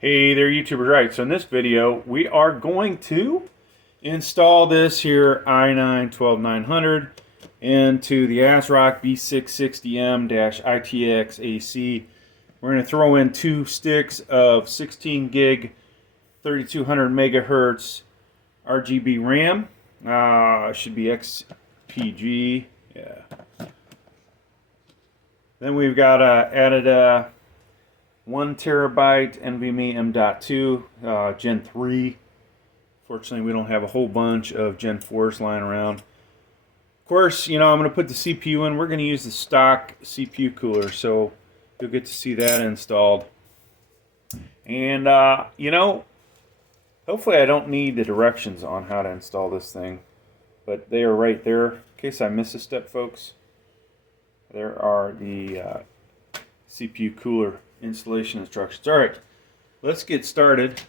Hey there, YouTubers. Right, so in this video, we are going to install this here I9-12900 into the AsRock B660m-ITX AC. We're going to throw in 2 sticks of 16 gig 3200 megahertz RGB RAM. Should be XPG. Yeah. Then we've got added 1 terabyte NVMe M.2 Gen 3. Fortunately, we don't have a whole bunch of Gen 4s lying around. Of course, I'm going to put the CPU in. We're going to use the stock CPU cooler, so you'll get to see that installed. And, hopefully I don't need the directions on how to install this thing, but they are right there. In case I miss a step, folks, there are the CPU cooler installation instructions. Alright, let's get started.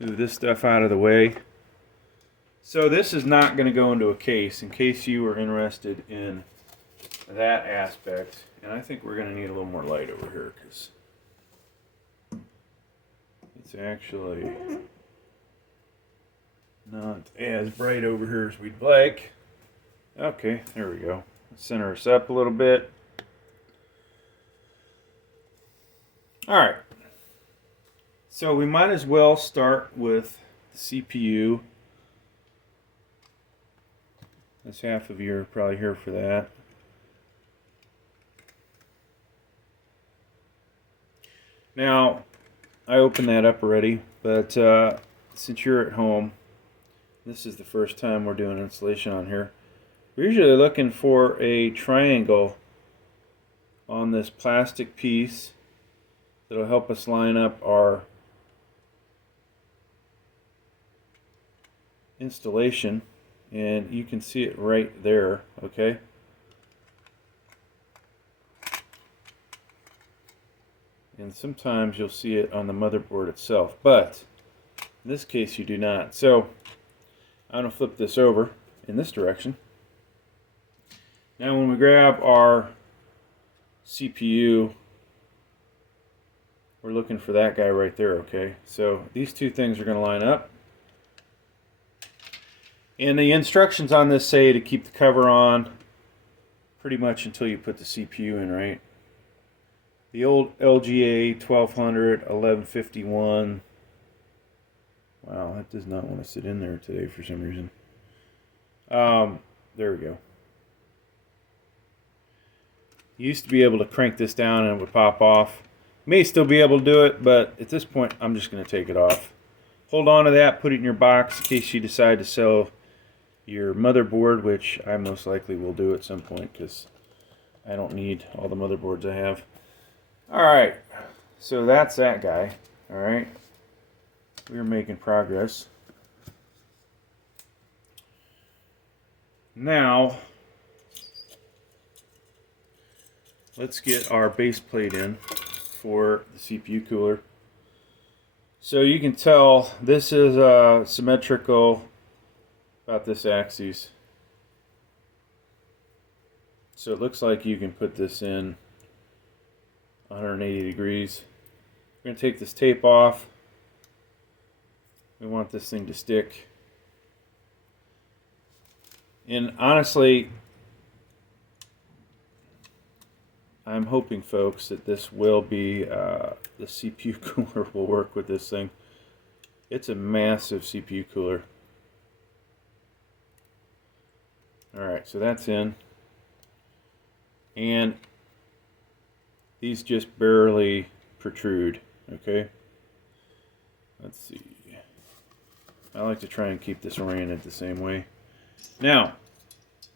Move this stuff out of the way. So this is not going to go into a case, in case you were interested in that aspect. And I think we're going to need a little more light over here, because it's actually not as bright over here as we'd like. Okay, there we go. Center us up a little bit. Alright, so we might as well start with the CPU. This half of you are probably here for that. Now, I opened that up already, but since you're at home, this is the first time we're doing installation on here. We're usually looking for a triangle on this plastic piece that'll help us line up our installation, and you can see it right there, okay? And sometimes you'll see it on the motherboard itself, but in this case you do not. So I'm going to flip this over in this direction. Now when we grab our CPU, we're looking for that guy right there, okay? So these two things are going to line up. And the instructions on this say to keep the cover on pretty much until you put the CPU in, right? The old LGA 1200, 1151. Wow, that does not want to sit in there today for some reason. There we go. You used to be able to crank this down and it would pop off. May still be able to do it, but at this point I'm just going to take it off. Hold on to that, put it in your box in case you decide to sell your motherboard, which I most likely will do at some point because I don't need all the motherboards I have. Alright, so that's that guy. Alright, we're making progress. Now, let's get our base plate in for the CPU cooler. So you can tell this is symmetrical about this axis. So it looks like you can put this in 180 degrees. We're going to take this tape off. We want this thing to stick. And honestly, I'm hoping, folks, that this will be, the CPU cooler will work with this thing. It's a massive CPU cooler. Alright, so that's in. And these just barely protrude, okay? Let's see. I like to try and keep this oriented the same way. Now,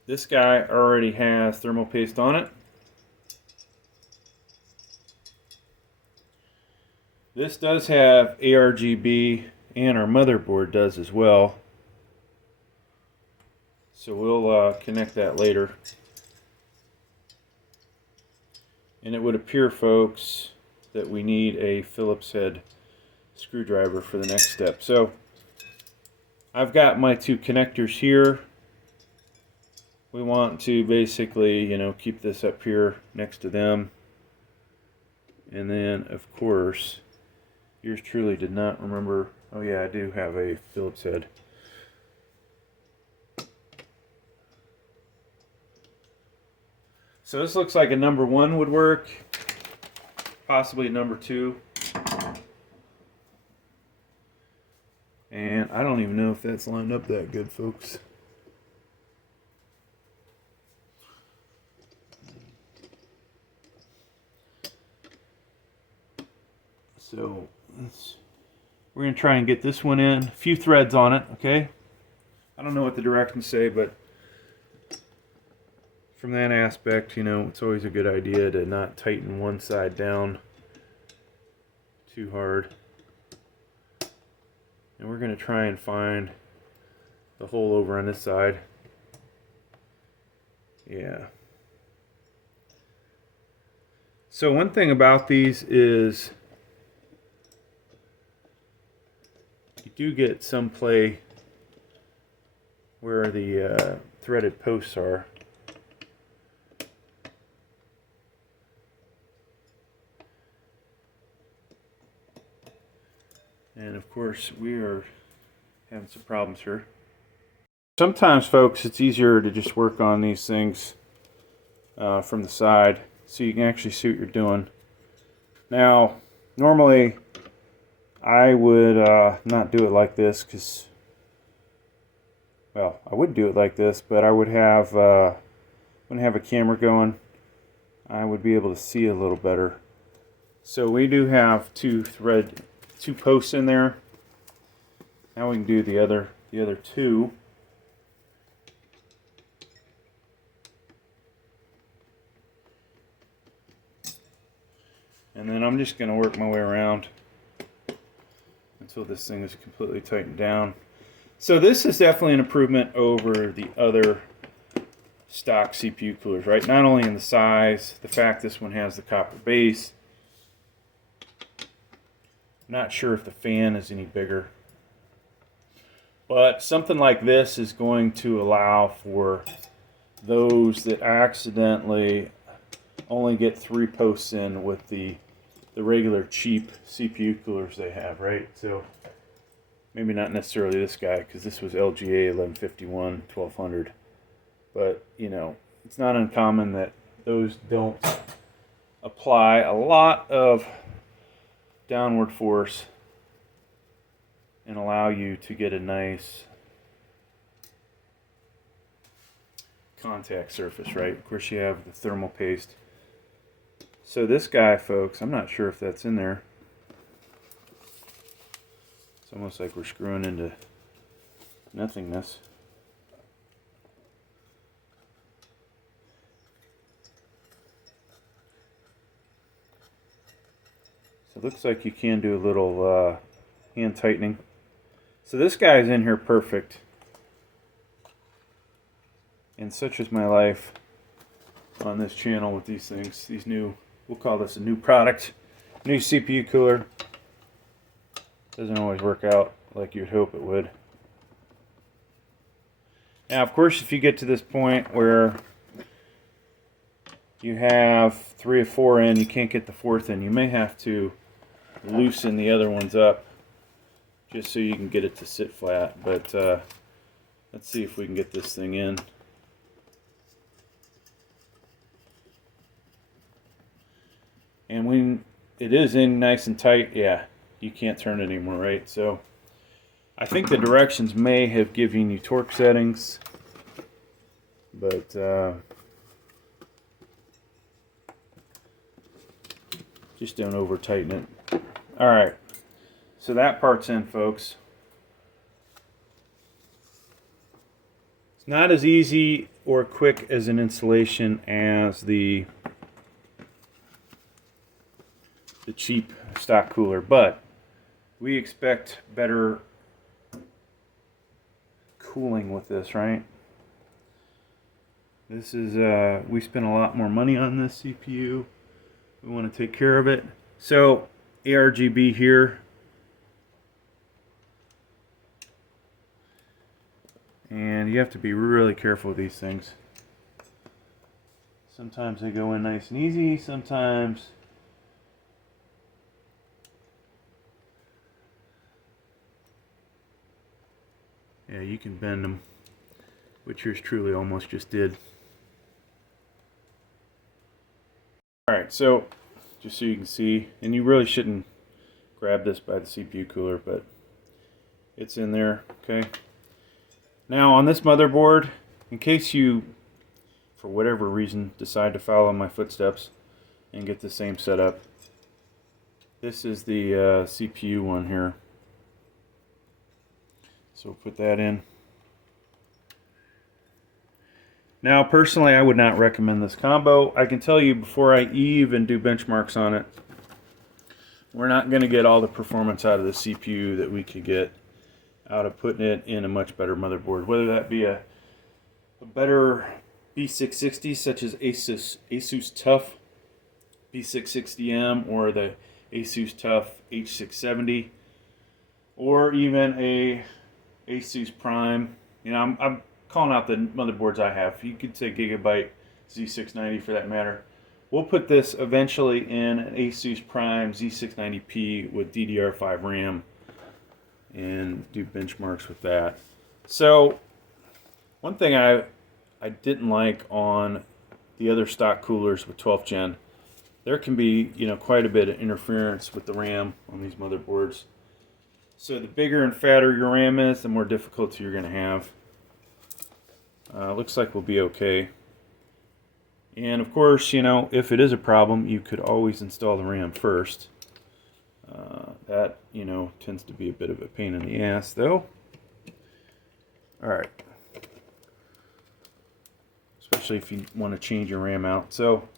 this guy already has thermal paste on it. This does have ARGB, and our motherboard does as well. So we'll connect that later. And it would appear, folks, that we need a Phillips head screwdriver for the next step. So I've got my 2 connectors here. We want to basically, keep this up here next to them. And then, of course, Yours truly did not remember. Oh yeah, I do have a Phillips head. So this looks like a number 1 would work, possibly a number 2. And I don't even know if that's lined up that good, folks. So we're going to try and get this one in. A few threads on it, okay? I don't know what the directions say, but from that aspect, you know, it's always a good idea to not tighten one side down too hard. And we're going to try and find the hole over on this side. Yeah. So one thing about these is you do get some play where the threaded posts are. And of course, we are having some problems here. Sometimes, folks, it's easier to just work on these things from the side so you can actually see what you're doing. Now, normally, I would not do it like this because, well, I would do it like this, but I would have, when I have a camera going, I would be able to see a little better. So we do have two posts in there. Now we can do the other two. And then I'm just going to work my way around until this thing is completely tightened down. So this is definitely an improvement over the other stock CPU coolers, right? Not only in the size, the fact this one has the copper base. Not sure if the fan is any bigger. But something like this is going to allow for those that accidentally only get 3 posts in with the regular cheap CPU coolers they have, right? So maybe not necessarily this guy, because this was LGA 1151-1200. But, you know, it's not uncommon that those don't apply a lot of downward force and allow you to get a nice contact surface, right? Of course, you have the thermal paste. So this guy, folks, I'm not sure if that's in there. It's almost like we're screwing into nothingness. So it looks like you can do a little hand tightening. So this guy's in here perfect. And such is my life on this channel with these things. These new, we'll call this a new product, new CPU cooler. Doesn't always work out like you'd hope it would. Now, of course, if you get to this point where you have 3 or 4 in, you can't get the 4th in, you may have to loosen the other ones up just so you can get it to sit flat. But let's see if we can get this thing in. And when it is in nice and tight, yeah, you can't turn it anymore, right? So I think the directions may have given you torque settings, but just don't over tighten it. All right, so that part's in, folks. It's not as easy or quick as an installation as the cheap stock cooler, but we expect better cooling with this, right? This is we spent a lot more money on this CPU. We want to take care of it. So ARGB here, and you have to be really careful with these things. Sometimes they go in nice and easy, sometimes Yeah, you can bend them, which yours truly almost just did. Alright, so just so you can see, and you really shouldn't grab this by the CPU cooler, but it's in there, okay? Now on this motherboard, in case you, for whatever reason, decide to follow my footsteps and get the same setup, this is the CPU one here. So put that in. Now personally I would not recommend this combo. I can tell you before I even do benchmarks on it, we're not going to get all the performance out of the CPU that we could get out of putting it in a much better motherboard. Whether that be a better B660 such as Asus TUF B660M or the Asus TUF H670, or even a Asus Prime. You know, I'm calling out the motherboards I have. You could say Gigabyte Z690 for that matter. We'll put this eventually in an Asus Prime Z690P with DDR5 RAM and do benchmarks with that. So one thing I didn't like on the other stock coolers with 12th gen, there can be, you know, quite a bit of interference with the RAM on these motherboards. So the bigger and fatter your RAM is, the more difficulty you're going to have. Looks like we'll be okay. And of course, you know, if it is a problem, you could always install the RAM first. That, you know, tends to be a bit of a pain in the ass, though. Alright. Especially if you want to change your RAM out. So,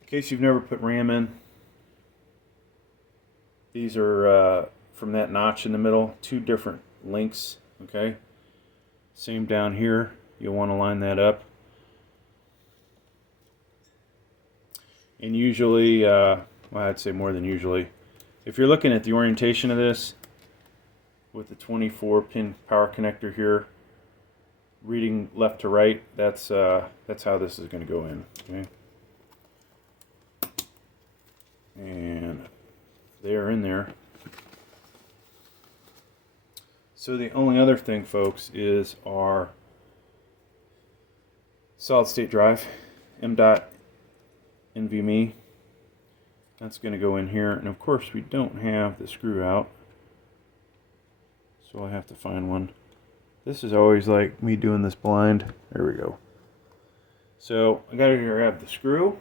in case you've never put RAM in, these are from that notch in the middle, two different links, okay? Same down here, you'll want to line that up. And usually, well, I'd say more than usually, if you're looking at the orientation of this with the 24-pin power connector here, reading left to right, that's how this is going to go in. Okay, and they are in there. So the only other thing, folks, is our solid-state drive, M.NVMe. That's going to go in here, and of course we don't have the screw out, so I have to find one. This is always like me doing this blind. There we go. So I got to grab the screw.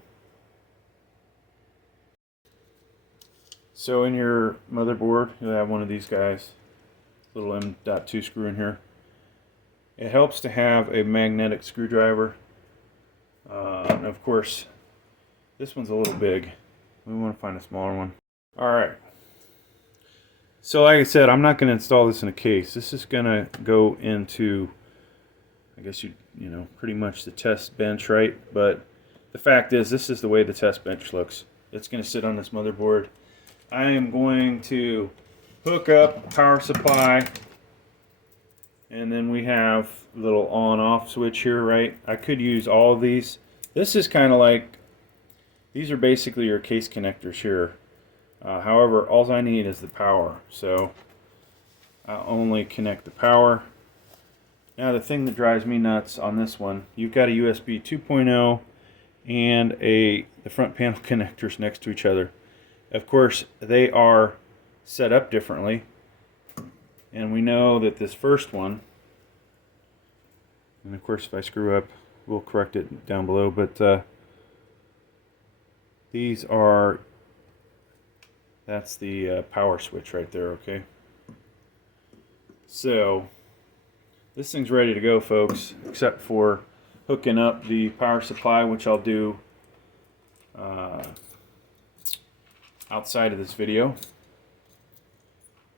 So in your motherboard, you'll have one of these guys, little M.2 screw in here. It helps to have a magnetic screwdriver. And of course, this one's a little big. We want to find a smaller one. Alright. So like I said, I'm not going to install this in a case. This is going to go into, I guess you know, pretty much the test bench, right? But the fact is, this is the way the test bench looks. It's going to sit on this motherboard. I am going to hook up power supply, and then we have a little on-off switch here, right? I could use all of these. This is kind of like, these are basically your case connectors here. However, all I need is the power, so I'll only connect the power. Now the thing that drives me nuts on this one, you've got a USB 2.0 and the front panel connectors next to each other. Of course, they are set up differently, and we know that this first one, and of course if I screw up, we'll correct it down below, but these are, that's the power switch right there, okay? So this thing's ready to go, folks, except for hooking up the power supply, which I'll do outside of this video.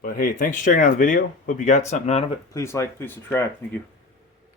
But hey, thanks for checking out the video. Hope you got something out of it. Please like, please subscribe. Thank you.